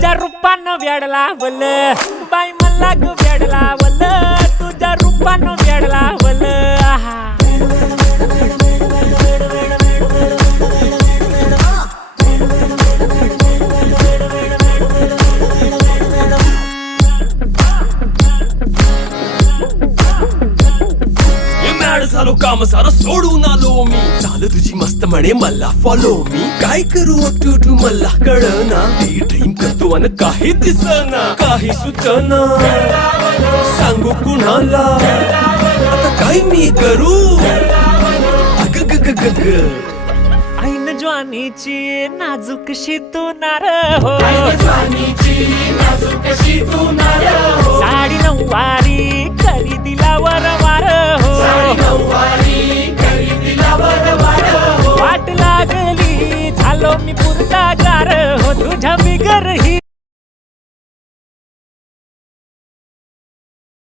तुझ्या रूपानं वेड लावल बाई मला ग वेड लावल तुझ्या रूपानं वेड लावल आहा झालो काम सारं सोडून आलो मी चाल तुझी मस्त म्हणे मला फॉलो मी काय करू टू मला कळना ती ड्रीम करतो अन काही दिसना काही सुचना सांगू कुणाला आता काय मी करू अग ग ग ग ग ऐन ज्वानीची नाजूकशी तू नार हो साडी नऊवारी करी दिला वरवार हो वाट लागली झालो मी पुरता गार हो तुझ्या बिगर ही